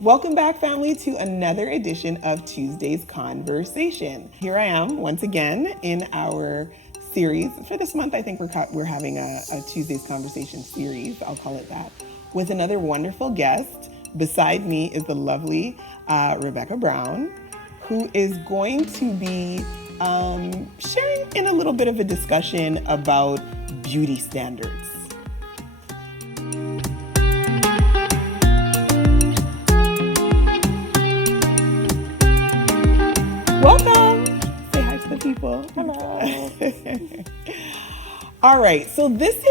Welcome back, family, to another edition of Tuesday's Conversation. Here I am once again in our series. For this month, I think we're having a Tuesday's Conversation series, I'll call it that, with another wonderful guest. Beside me is the lovely Rebecca Brown, who is going to be sharing in a little bit of a discussion about beauty standards. Welcome. Say hi to the people. Hello. All right. So this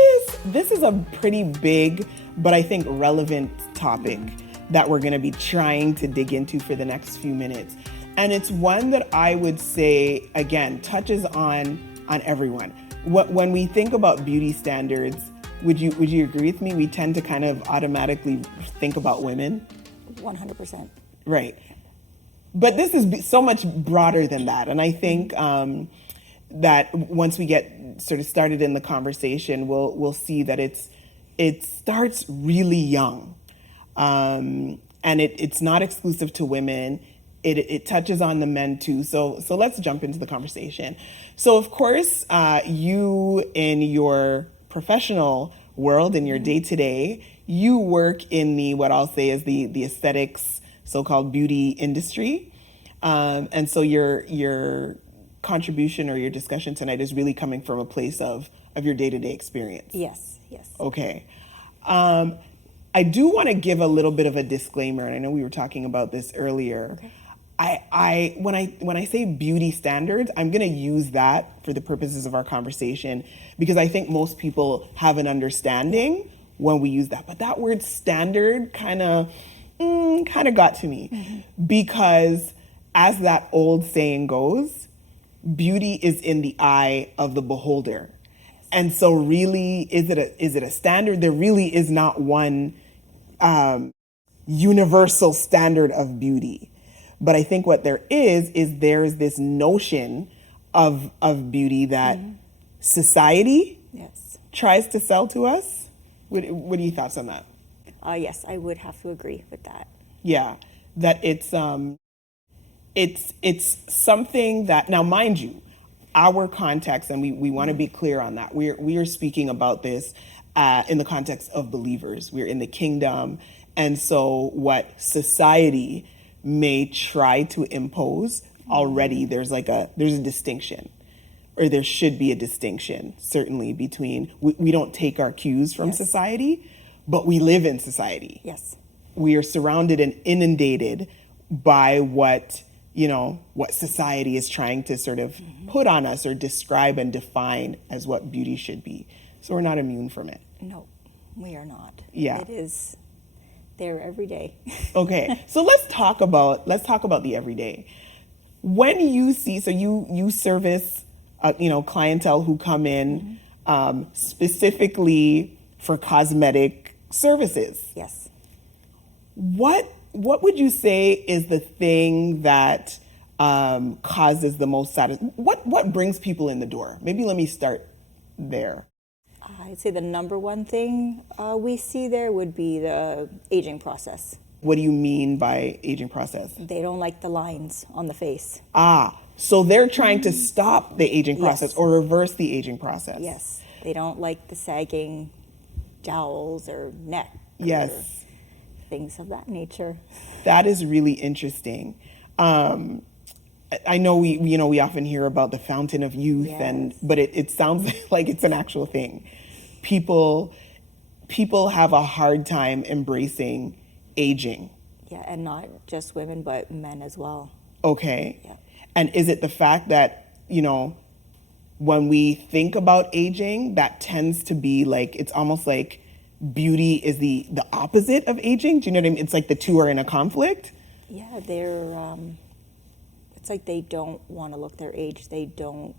is a pretty big, but I think relevant topic that we're going to be trying to dig into for the next few minutes. And it's one that I would say, again, touches on everyone. When we think about beauty standards, would you agree with me? We tend to kind of automatically think about women. 100%. Right. But this is so much broader than that. And I think that once we get sort of started in the conversation, we'll see that it starts really young. And it's not exclusive to women. It touches on the men too. So let's jump into the conversation. So of course, you in your professional world, in your day-to-day, you work in what I'll say is the aesthetics, so-called beauty industry. And so your contribution or your discussion tonight is really coming from a place of your day-to-day experience. Yes. Okay. I do want to give a little bit of a disclaimer, and I know we were talking about this earlier. Okay. When I say beauty standards, I'm going to use that for the purposes of our conversation because I think most people have an understanding when we use that. But that word standard kind of got to me because, as that old saying goes, beauty is in the eye of the beholder. And so really, is it a standard? There really is not one universal standard of beauty. But I think what there is there's this notion of beauty that society tries to sell to us. What are your thoughts on that? Yes, I would have to agree with that. Yeah, that it's something that, now mind you, our context, and we want to be clear on that. We are speaking about this in the context of believers. We're in the kingdom, and so what society may try to impose already, there's a distinction, or there should be a distinction, certainly between we don't take our cues from society, but we live in society. Yes. We are surrounded and inundated by what society is trying to sort of put on us or describe and define as what beauty should be. So we're not immune from it. No, we are not. Yeah. It is there every day. Okay. So let's talk about the everyday. When you see, so you service clientele who come in specifically for cosmetic services. Yes. What would you say is the thing that causes the most satisfaction? What brings people in the door? Maybe let me start there. I'd say the number one thing we see there would be the aging process. What do you mean by aging process? They don't like the lines on the face. So they're trying to stop the aging process or reverse the aging process. Yes. They don't like the sagging jowls or neck. Yes. Or things of that nature. That is really interesting. I know we often hear about the fountain of youth, but it sounds like it's an actual thing. People have a hard time embracing aging. Yeah, and not just women, but men as well. Okay. Yeah. And is it the fact that, when we think about aging, that tends to be like, it's almost like beauty is the opposite of aging? Do you know what I mean? It's like the two are in a conflict? Yeah, they're, it's like they don't want to look their age. They don't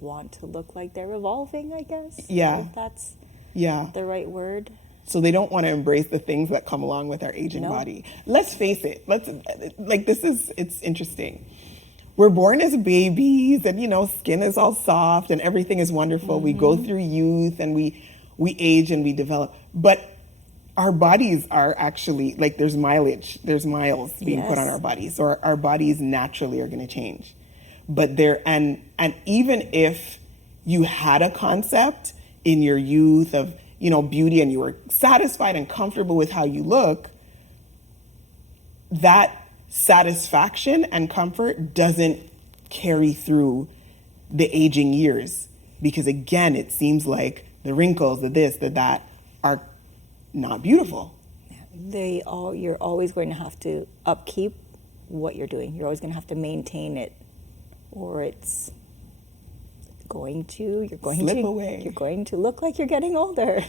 want to look like they're evolving, I guess. Yeah. If that's Yeah. the right word. So they don't want to embrace the things that come along with our aging body. Let's face it. It's interesting. We're born as babies and, skin is all soft and everything is wonderful. Mm-hmm. We go through youth and we age and we develop. But our bodies are actually, like, there's miles being put on Yes. our bodies. So our bodies naturally are going to change. But and even if you had a concept in your youth of, beauty, and you were satisfied and comfortable with how you look, that satisfaction and comfort doesn't carry through the aging years, because again, it seems like the wrinkles, the this, the that are not beautiful. You're always going to have to upkeep what you're doing. You're always going to have to maintain it, or you're going Slip to away. You're going to look like you're getting older.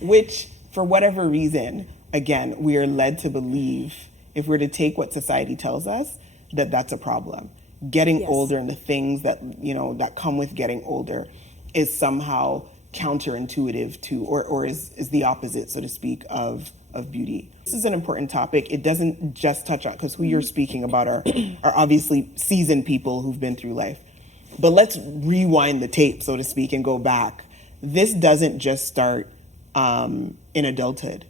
Which, for whatever reason, again, we are led to believe, if we're to take what society tells us, that that's a problem. Getting Yes. older and the things that, that come with getting older is somehow counterintuitive to, or is the opposite, so to speak, of beauty. This is an important topic. It doesn't just touch on, because who you're speaking about are obviously seasoned people who've been through life. But let's rewind the tape, so to speak, and go back. This doesn't just start in adulthood.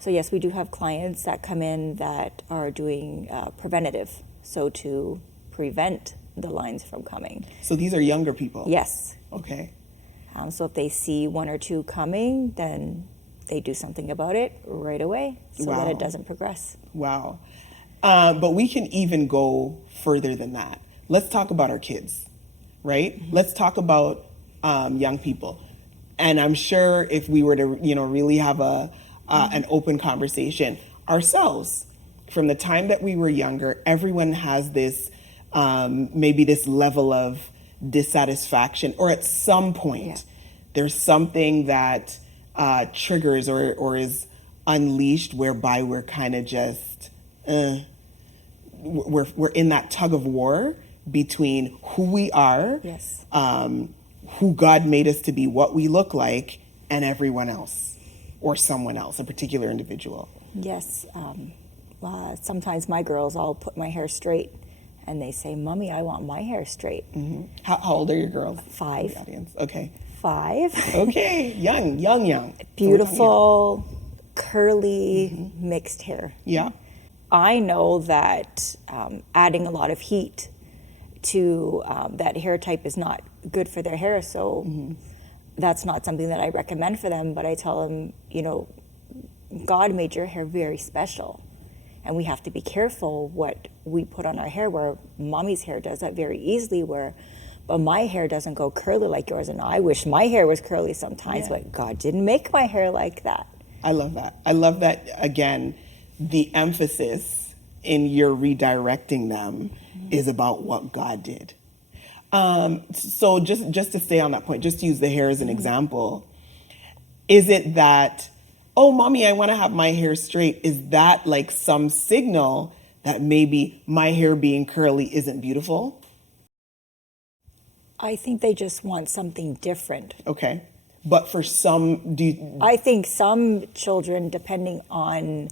So yes, we do have clients that come in that are doing preventative, so to prevent the lines from coming. So these are younger people. Yes. Okay. So if they see one or two coming, then they do something about it right away so that Wow. it doesn't progress. Wow. But we can even go further than that. Let's talk about our kids, right? Mm-hmm. Let's talk about young people. And I'm sure if we were to, really have an open conversation ourselves, from the time that we were younger, everyone has this, maybe this level of dissatisfaction, or at some point, there's something that triggers or is unleashed, whereby we're kind of just, we're in that tug of war between who we are, Yes. who God made us to be, what we look like, and everyone else, or someone else, a particular individual. Yes. Sometimes my girls, I'll put my hair straight and they say, "Mommy, I want my hair straight." Mm-hmm. How old are your girls? 5. The audience. Okay. 5. Okay. Young. Beautiful, curly, mixed hair. Yeah. I know that adding a lot of heat to that hair type is not good for their hair, so that's not something that I recommend for them. But I tell them, God made your hair very special, and we have to be careful what we put on our hair, where mommy's hair does that very easily, but my hair doesn't go curly like yours, and I wish my hair was curly sometimes, but God didn't make my hair like that. I love that. Again, the emphasis in your redirecting them is about what God did. So just to stay on that point, just to use the hair as an example, is it that, oh, mommy, I want to have my hair straight? Is that like some signal that maybe my hair being curly isn't beautiful? I think they just want something different. Okay. But for some, I think some children, depending on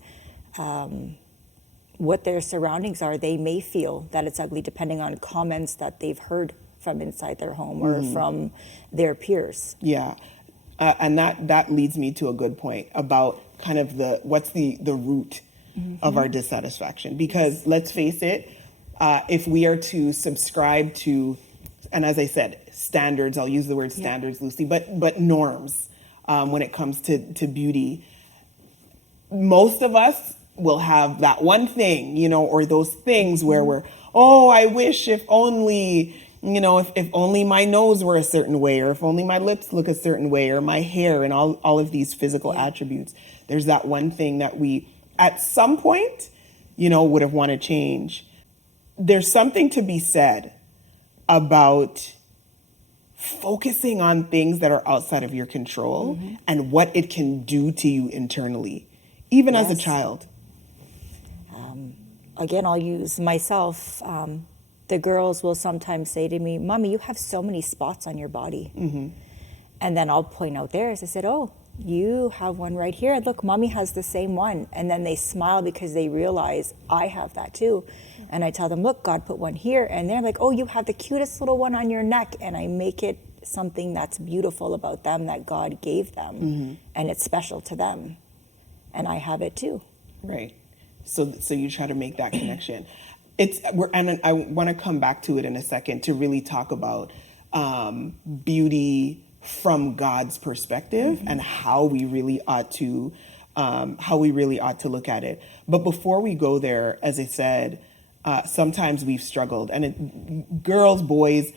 what their surroundings are, they may feel that it's ugly, depending on comments that they've heard from inside their home or from their peers. Yeah. And that leads me to a good point about kind of what's the root of our dissatisfaction. Because let's face it, if we are to subscribe to, and as I said, standards, I'll use the word standards loosely, but norms when it comes to beauty, most of us will have that one thing, or those things where we're, oh, I wish if only, if only my nose were a certain way, or if only my lips look a certain way, or my hair, and all of these physical attributes. There's that one thing that we, at some point, would have wanted to change. There's something to be said about focusing on things that are outside of your control and what it can do to you internally, even as a child. Again, I'll use myself. The girls will sometimes say to me, "Mommy, you have so many spots on your body." And then I'll point out theirs. I said, "Oh, you have one right here. Look, Mommy has the same one." And then they smile because they realize I have that too. And I tell them, "Look, God put one here." And they're like, "Oh, you have the cutest little one on your neck." And I make it something that's beautiful about them that God gave them. And it's special to them. and I have it too. Right. So you try to make that connection. And I want to come back to it in a second to really talk about beauty from God's perspective and how we really ought to look at it. But before we go there, as I said, sometimes we've struggled, and girls, boys,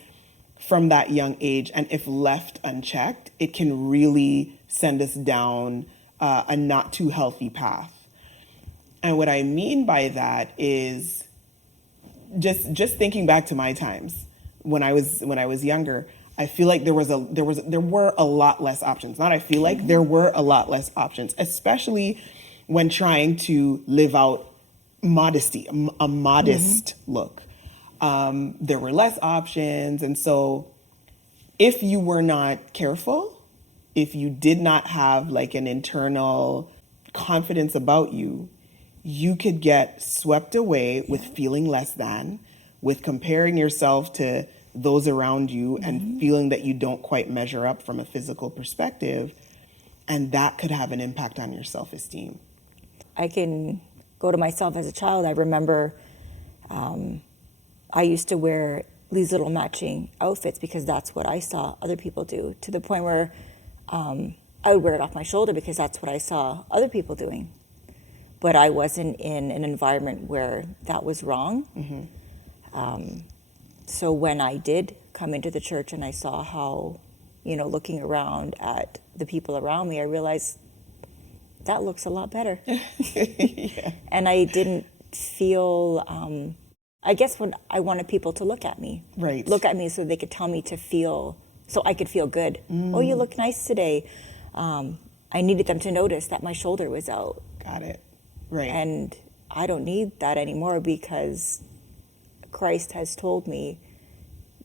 from that young age, and if left unchecked, it can really send us down a not too healthy path. And what I mean by that is just thinking back to my times when I was younger. I feel like there were a lot less options. Not I feel like there were a lot less options, especially when trying to live out modesty, a modest look. There were less options, and so if you were not careful, if you did not have like an internal confidence about you, you could get swept away with feeling less than, with comparing yourself to those around you and feeling that you don't quite measure up from a physical perspective, and that could have an impact on your self-esteem. I can go to myself as a child. I remember I used to wear these little matching outfits because that's what I saw other people do, to the point where I would wear it off my shoulder because that's what I saw other people doing. But I wasn't in an environment where that was wrong. So when I did come into the church and I saw how, looking around at the people around me, I realized that looks a lot better. Yeah. And I didn't feel, I guess when I wanted people to look at me. Right. Look at me so they could tell me to feel, so I could feel good. Oh, you look nice today. I needed them to notice that my shoulder was out. Got it. Right. And I don't need that anymore because Christ has told me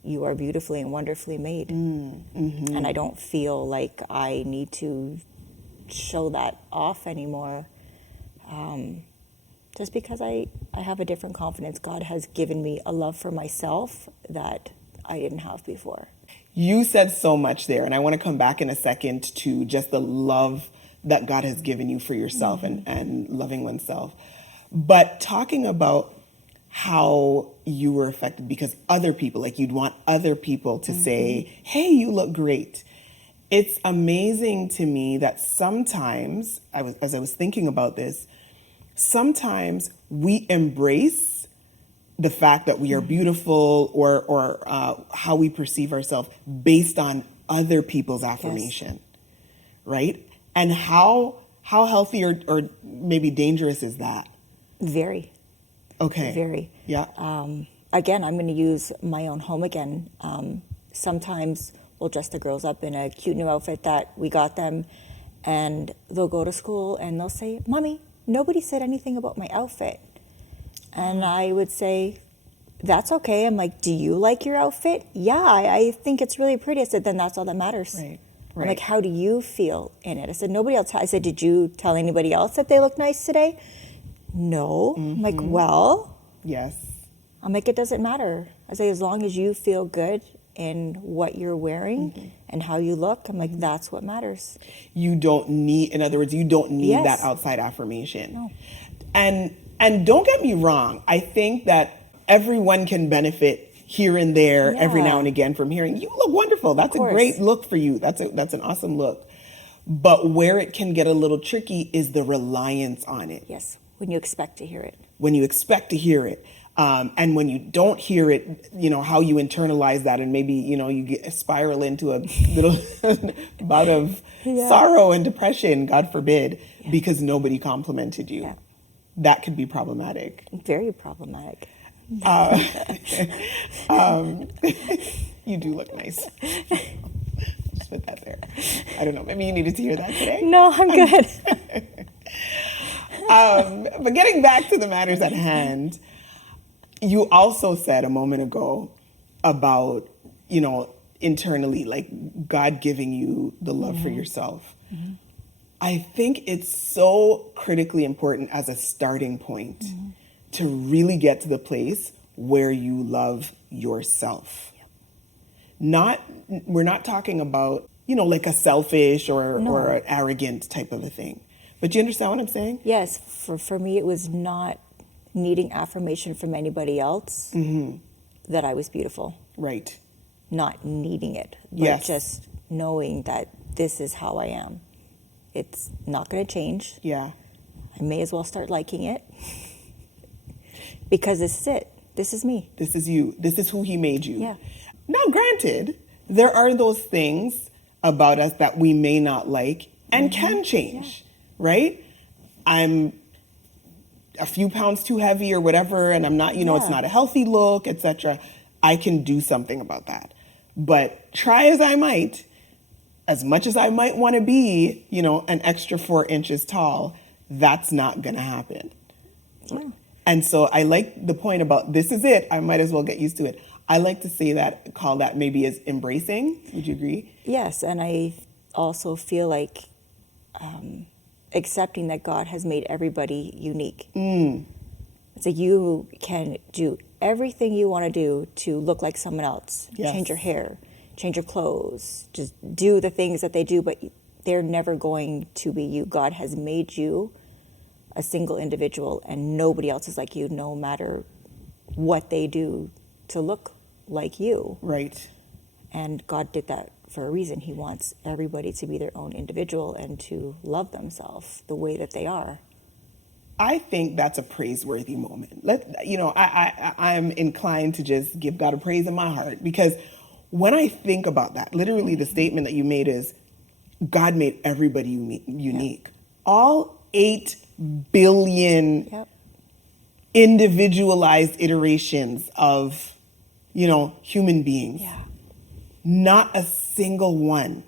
you are beautifully and wonderfully made. And I don't feel like I need to show that off anymore. Just because I have a different confidence. God has given me a love for myself that I didn't have before. You said so much there, and I want to come back in a second to just the love that God has given you for yourself and loving oneself. But talking about how you were affected because other people, like you'd want other people to say, hey, you look great. It's amazing to me that sometimes, as I was thinking about this, sometimes we embrace the fact that we are beautiful or how we perceive ourselves based on other people's affirmation, right? And how healthy or maybe dangerous is that? Very. Okay. Very. Yeah. Again, I'm going to use my own home again. Sometimes we'll dress the girls up in a cute new outfit that we got them, and they'll go to school and they'll say, Mommy, nobody said anything about my outfit. And I would say, that's okay. I'm like, do you like your outfit? Yeah, I think it's really pretty. I said, then that's all that matters. Right. I'm like, how do you feel in it? I said, nobody else. I said, did you tell anybody else that they look nice today? No. I'm like, well. Yes. I'm like, it doesn't matter. I say, as long as you feel good in what you're wearing and how you look, I'm like, that's what matters. You don't need, in other words, you don't need that outside affirmation. No. And don't get me wrong. I think that everyone can benefit here and there every now and again from hearing, you look wonderful. That's a great look for you. That's an awesome look. But where it can get a little tricky is the reliance on it. Yes, when you expect to hear it. When you expect to hear it. And when you don't hear it, how you internalize that, and maybe, you spiral into a little bout of sorrow and depression, God forbid, because nobody complimented you. Yeah. That could be problematic. Very problematic. You do look nice. Just put that there. I don't know. Maybe you needed to hear that today. No, I'm good. But getting back to the matters at hand, you also said a moment ago about, internally, like God giving you the love for yourself. I think it's so critically important as a starting point to really get to the place where you love yourself. We're not talking about, like a selfish or an arrogant type of a thing, But you understand what I'm saying? Yes, for me, it was not needing affirmation from anybody else that I was beautiful. Right. Not needing it, but Yes. just knowing that this is how I am. It's not going to change. Yeah. I may as well start liking it because this is it. This is me. This is you. This is who he made you. Yeah. Now, granted, there are those things about us that we may not like and can change, right? I'm a few pounds too heavy or whatever, and I'm not, it's Yeah. not a healthy look, etc. I can do something about that. But try as I might, as much as I might want to be, an extra 4 inches tall, that's not going to happen. Yeah. And so I like the point about this is it. I might as well get used to it. I like to say that, call that maybe as embracing. Would you agree? Yes, and I also feel like accepting that God has made everybody unique. So you can do everything you want to do to look like someone else. Yes. Change your hair, change your clothes, just do the things that they do, but they're never going to be you. God has made you a single individual, and nobody else is like you, no matter what they do to look like you. Right. And God did that for a reason. He wants everybody to be their own individual and to love themselves the way that they are. I think that's a praiseworthy moment. I'm inclined to just give God a praise in my heart, because when I think about that, literally the statement that you made is God made everybody unique. Yep. All 8 billion Yep. individualized iterations of, human beings. Yeah. Not a single one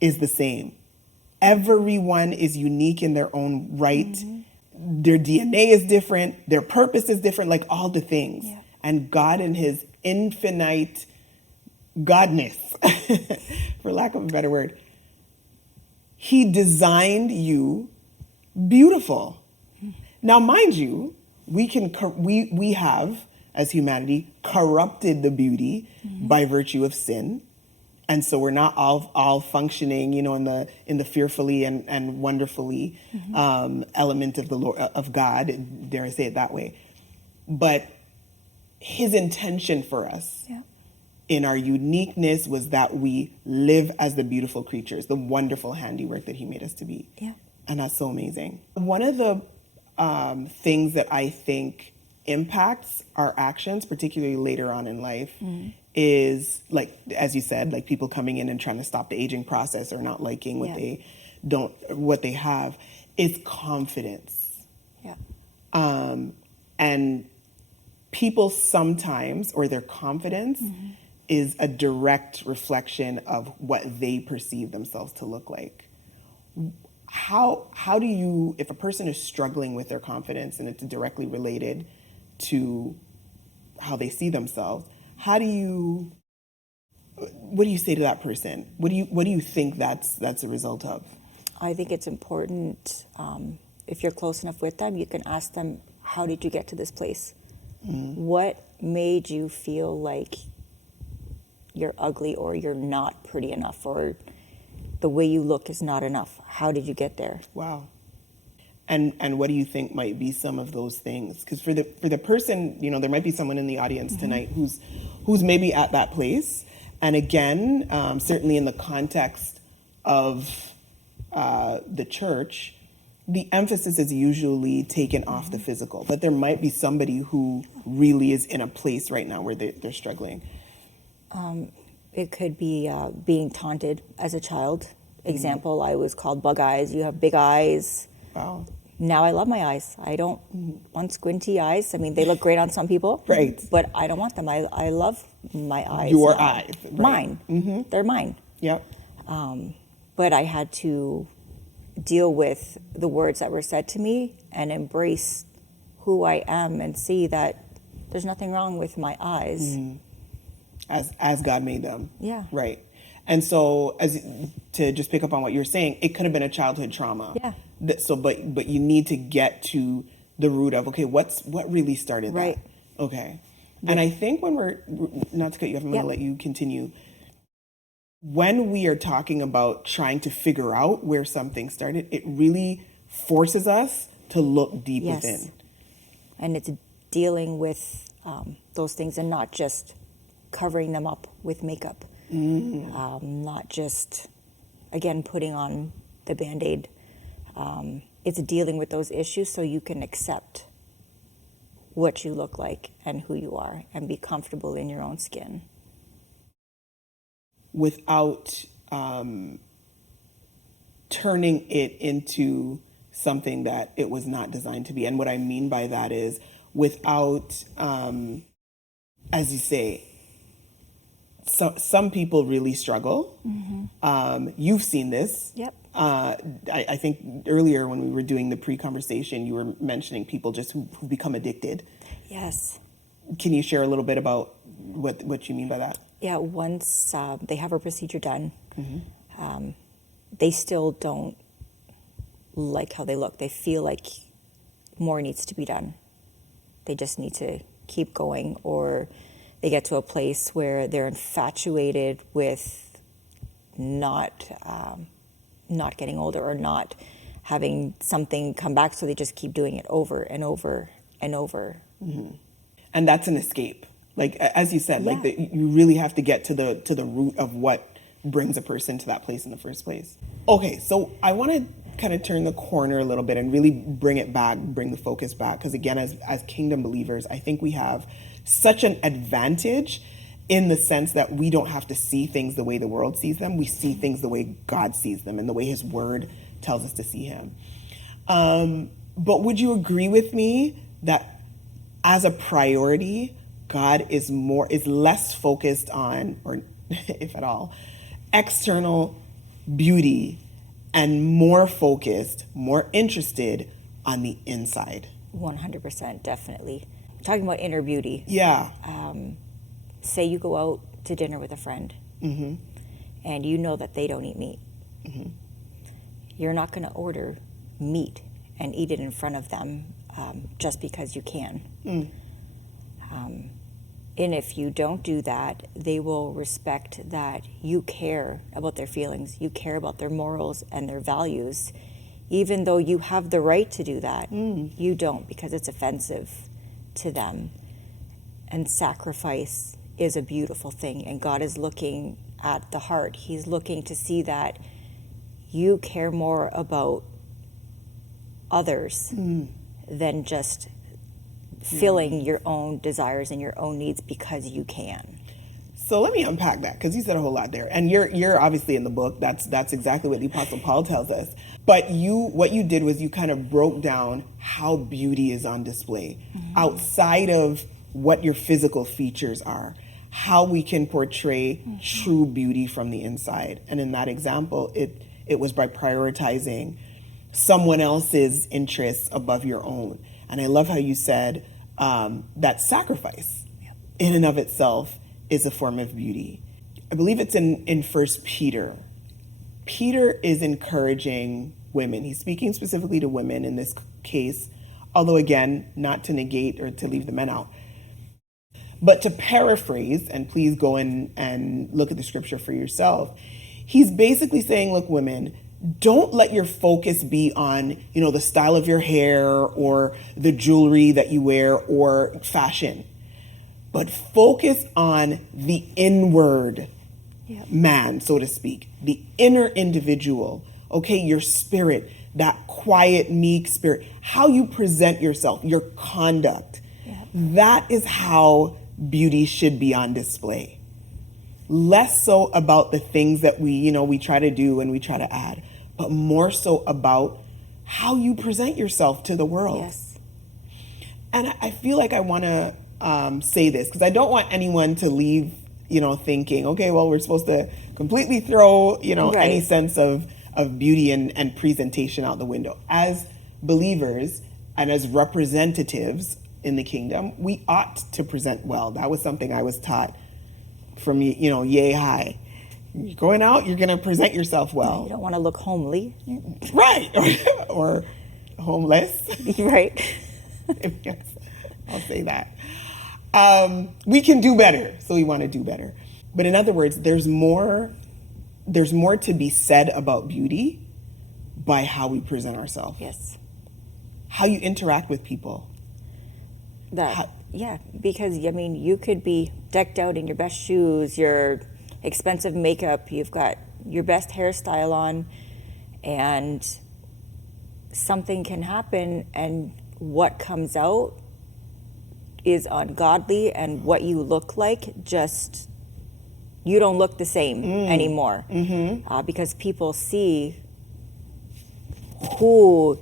is the same. Everyone is unique in their own right. Their DNA is different. Their purpose is different, like all the things. Yeah. And God in his infinite godness, for lack of a better word, he designed you beautiful. Now, mind you, we have, as humanity, corrupted the beauty by virtue of sin. And so we're not all functioning, in the fearfully and wonderfully element of the Lord, of God, dare I say it that way. But his intention for us in our uniqueness was that we live as the beautiful creatures, the wonderful handiwork that he made us to be. Yeah. And that's so amazing. One of the things that I think impacts our actions, particularly later on in life, is, like, as you said, like people coming in and trying to stop the aging process or not liking what they have, is confidence. Yeah. And people sometimes, or their confidence, is a direct reflection of what they perceive themselves to look like. How do you, if a person is struggling with their confidence and it's directly related to how they see themselves, what do you say to that person? What do you think that's a result of? I think it's important, if you're close enough with them, you can ask them, how did you get to this place? What made you feel like you're ugly, or you're not pretty enough, or the way you look is not enough? How did you get there? Wow. And what do you think might be some of those things? Because for the person, there might be someone in the audience tonight who's maybe at that place. And again, certainly in the context of the church, the emphasis is usually taken off the physical. But there might be somebody who really is in a place right now where they're struggling. It could be being taunted as a child. Example, I was called bug eyes. You have big eyes. Wow. Now I love my eyes. I don't want squinty eyes. I mean, they look great on some people. Right. But I don't want them. I love my eyes. Your eyes. Right. Mine. They're mine. Yep. But I had to deal with the words that were said to me and embrace who I am and see that there's nothing wrong with my eyes. As God made them. Yeah. Right. And so, to just pick up on what you're saying, it could have been a childhood trauma. Yeah. But you need to get to the root of, okay, what really started Right. that? Okay. Yeah. And I think when we're, not to cut you off, I'm going to let you continue. When we are talking about trying to figure out where something started, it really forces us to look deep Yes. within. And it's dealing with those things and not just covering them up with makeup. Not just, again, putting on the Band-Aid. It's dealing with those issues so you can accept what you look like and who you are and be comfortable in your own skin. Without turning it into something that it was not designed to be. And what I mean by that is without, as you say, some people really struggle. You've seen this. Yep. I think earlier when we were doing the pre-conversation, you were mentioning people just who become addicted. Yes. Can you share a little bit about what you mean by that? Yeah, once they have a procedure done, they still don't like how they look. They feel like more needs to be done. They just need to keep going, or they get to a place where they're infatuated with not getting older or not having something come back, so they just keep doing it over and over and over. And that's an escape. Like, as you said, Yeah. you really have to get to the root of what brings a person to that place in the first place. Okay, so I want to kind of turn the corner a little bit and really bring the focus back. Because again, as kingdom believers, I think we have such an advantage in the sense that we don't have to see things the way the world sees them. We see things the way God sees them and the way his word tells us to see him. But would you agree with me that as a priority, God is less focused on, or if at all, external beauty and more focused, more interested on the inside? 100%, definitely. Talking about inner beauty. Yeah. Say you go out to dinner with a friend, and you know that they don't eat meat. You're not going to order meat and eat it in front of them just because you can. And if you don't do that, they will respect that you care about their feelings, you care about their morals and their values. Even though you have the right to do that, you don't, because it's offensive to them. And sacrifice is a beautiful thing, and God is looking at the heart. He's looking to see that you care more about others than just filling your own desires and your own needs because you can. So let me unpack that, because you said a whole lot there, and you're obviously in the book. That's exactly what the Apostle Paul tells us. But what you did was you kind of broke down how beauty is on display outside of what your physical features are, how we can portray true beauty from the inside. And in that example, it was by prioritizing someone else's interests above your own. And I love how you said that sacrifice in and of itself is a form of beauty. I believe it's in 1 Peter. Peter is encouraging women. He's speaking specifically to women in this case, although again, not to negate or to leave the men out. But to paraphrase, and please go in and look at the scripture for yourself, he's basically saying, look, women, don't let your focus be on, the style of your hair or the jewelry that you wear or fashion, but focus on the inward man, so to speak, the inner individual, okay, your spirit, that quiet, meek spirit, how you present yourself, your conduct. That is how beauty should be on display. Less so about the things that we try to do and we try to add, but more so about how you present yourself to the world. Yes. And I feel like I want to say this, because I don't want anyone to leave, thinking, okay, well, we're supposed to completely throw, any sense of beauty and presentation out the window. As believers and as representatives in the kingdom, we ought to present well. That was something I was taught from, yay high. You're going out, you're going to present yourself well. You don't want to look homely. Right. or homeless. Right. Yes, I'll say that. We can do better, so we want to do better. But in other words, there's more to be said about beauty by how we present ourselves. Yes. How you interact with people. Yeah, because I mean, you could be decked out in your best shoes, your expensive makeup, you've got your best hairstyle on, and something can happen, and what comes out is ungodly, and what you look like, just you don't look the same anymore. Because people see who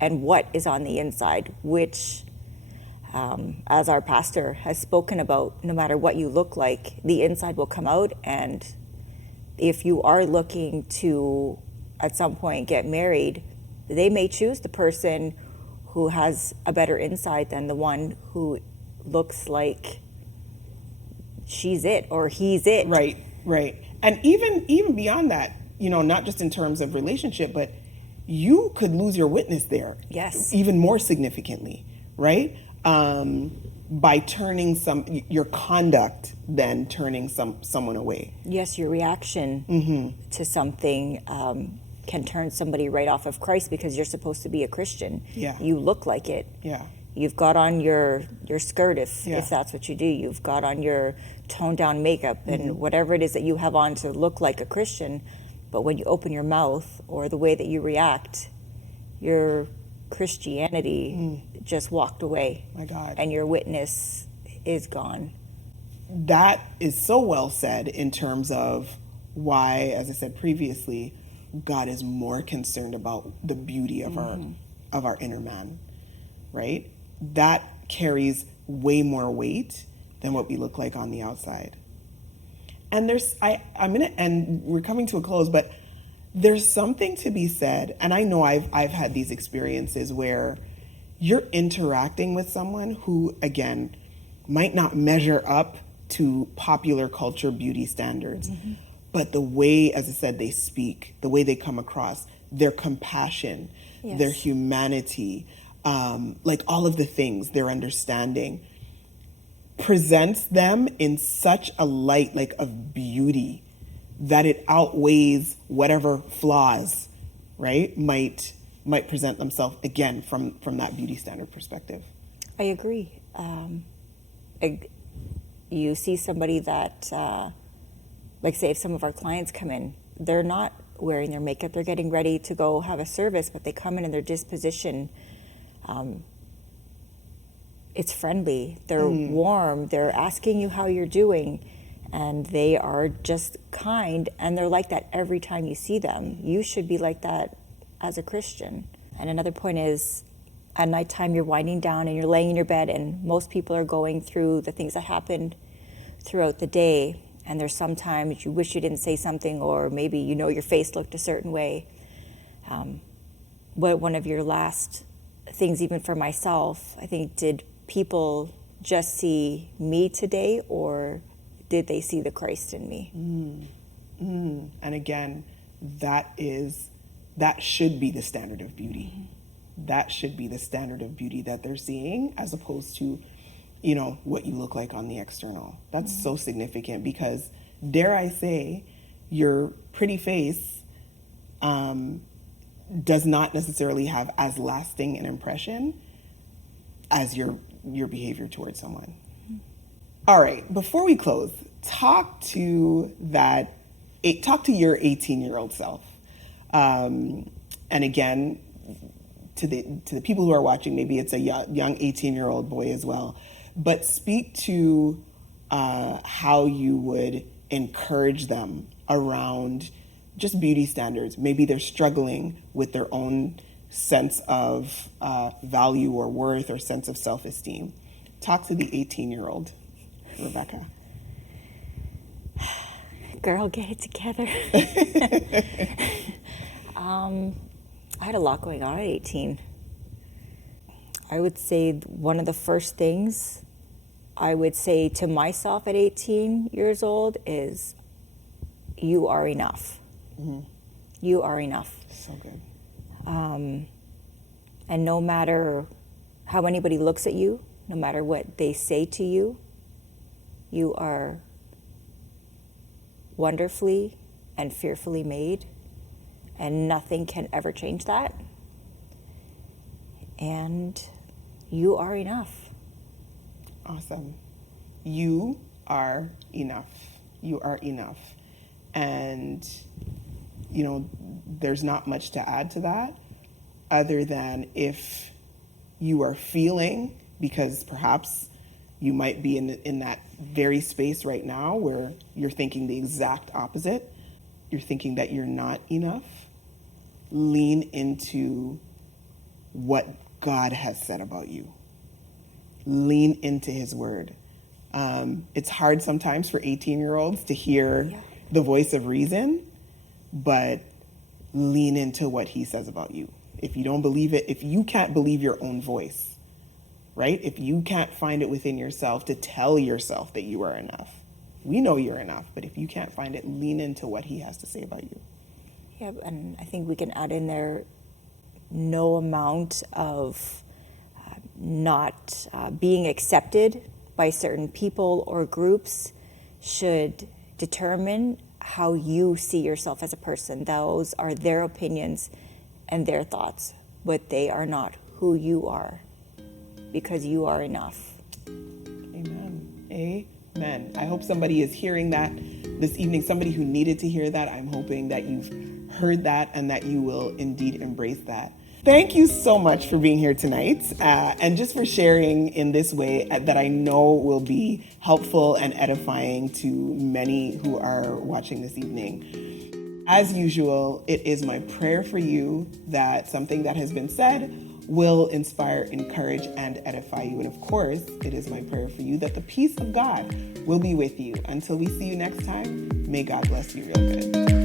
and what is on the inside, which as our pastor has spoken about, no matter what you look like, the inside will come out. And if you are looking to at some point get married, they may choose the person who has a better inside than the one who looks like she's it or he's it. Right. And even beyond that, not just in terms of relationship, but you could lose your witness there. Yes. Even more significantly, right? By turning your conduct, then turning someone away. Yes, your reaction to something can turn somebody right off of Christ, because you're supposed to be a Christian. Yeah. You look like it. Yeah. You've got on your skirt if that's what you do. You've got on your toned down makeup and whatever it is that you have on to look like a Christian. But when you open your mouth or the way that you react, your Christianity just walked away. My God. And your witness is gone. That is so well said in terms of why, as I said previously, God is more concerned about the beauty of our inner man, right? That carries way more weight than what we look like on the outside. And we're coming to a close, but there's something to be said, and I know I've had these experiences where you're interacting with someone who, again, might not measure up to popular culture beauty standards, but the way, as I said, they speak, the way they come across, their compassion, their humanity, like all of the things, their understanding, presents them in such a light, like, of beauty, that it outweighs whatever flaws, right, might present themselves, again, from that beauty standard perspective. I agree. You see somebody that, like, say if some of our clients come in, they're not wearing their makeup, they're getting ready to go have a service, but they come in and their disposition, it's friendly, they're warm, they're asking you how you're doing, and they are just kind, and they're like that every time you see them. You should be like that as a Christian. And another point is, at nighttime you're winding down and you're laying in your bed, and most people are going through the things that happened throughout the day, and there's sometimes you wish you didn't say something, or maybe your face looked a certain way. But one of your last things, even for myself, I think, did people just see me today, or did they see the Christ in me? And again, that should be the standard of beauty. That should be the standard of beauty that they're seeing, as opposed to, what you look like on the external. That's so significant, because, dare I say, your pretty face does not necessarily have as lasting an impression as your behavior towards someone. All right, before we close, talk to your 18-year-old self. And again, to the people who are watching, maybe it's a young 18-year-old boy as well, but speak to how you would encourage them around just beauty standards. Maybe they're struggling with their own sense of value or worth or sense of self-esteem. Talk to the 18-year-old, Rebecca. Girl, get it together. I had a lot going on at 18. I would say one of the first things I would say to myself at 18 years old is, you are enough. You are enough. So good. And no matter how anybody looks at you, no matter what they say to you, you are wonderfully and fearfully made. and nothing can ever change that. And you are enough. Awesome. You are enough. You are enough. And, there's not much to add to that other than if you are feeling, because perhaps you might be in that very space right now where you're thinking the exact opposite. You're thinking that you're not enough. Lean into what God has said about you. Lean into his word. It's hard sometimes for 18-year-olds to hear the voice of reason, but lean into what he says about you. If you don't believe it, if you can't believe your own voice, right? If you can't find it within yourself to tell yourself that you are enough, we know you're enough, but if you can't find it, lean into what he has to say about you. Yeah, and I think we can add in there no amount of not being accepted by certain people or groups should determine how you see yourself as a person. Those are their opinions and their thoughts, but they are not who you are, because you are enough. Amen. Amen. I hope somebody is hearing that this evening, somebody who needed to hear that. I'm hoping that you've heard that and that you will indeed embrace that. Thank you so much for being here tonight and just for sharing in this way that I know will be helpful and edifying to many who are watching this evening. As usual, it is my prayer for you that something that has been said will inspire, encourage, and edify you. And of course, it is my prayer for you that the peace of God will be with you. Until we see you next time, may God bless you real good.